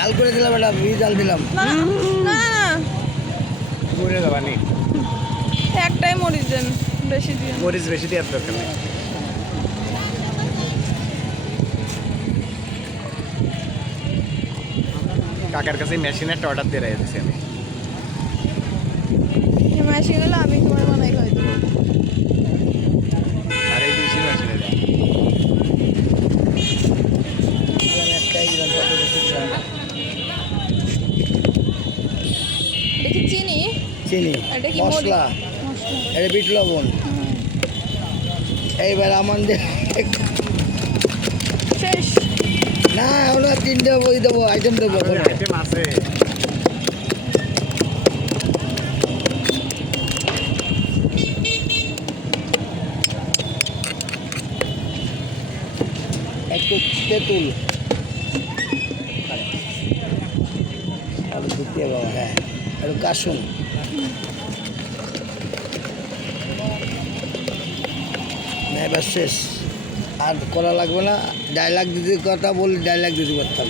জাল করে দিলাম, এটা জাল দিলাম। না না না মরে যাবানি, একটাই মরিচ দেন, বেশি দিন। মরিচ বেশি দেওয়ার দরকার নেই। কাকার কাছে মেশিনের একটা অর্ডার দিয়ে রেখেছি আমি। মাসি গেলে আমি তোমার বানাই খাই দেবো। আর এই বেশি মেশিনে দেয়। একটাই দিলাম, কত বছর দিলাম। দেখি চিনি, চিনি, এটা কি মশলা, মশলা। এটা বিট লবণ। এইবার আমাদের শেষ। না, ওরা 3টে বই দেবো, আইটেম দেবো। আইটেম আছে। একটু তেঁতুল, দিতে বাবা, হ্যাঁ, একটু কাসুন, এবার শেষ। আর করা লাগবে না। ডায়লগ দিতে কথা বলি, ডায়লগ দিতে পারতাম।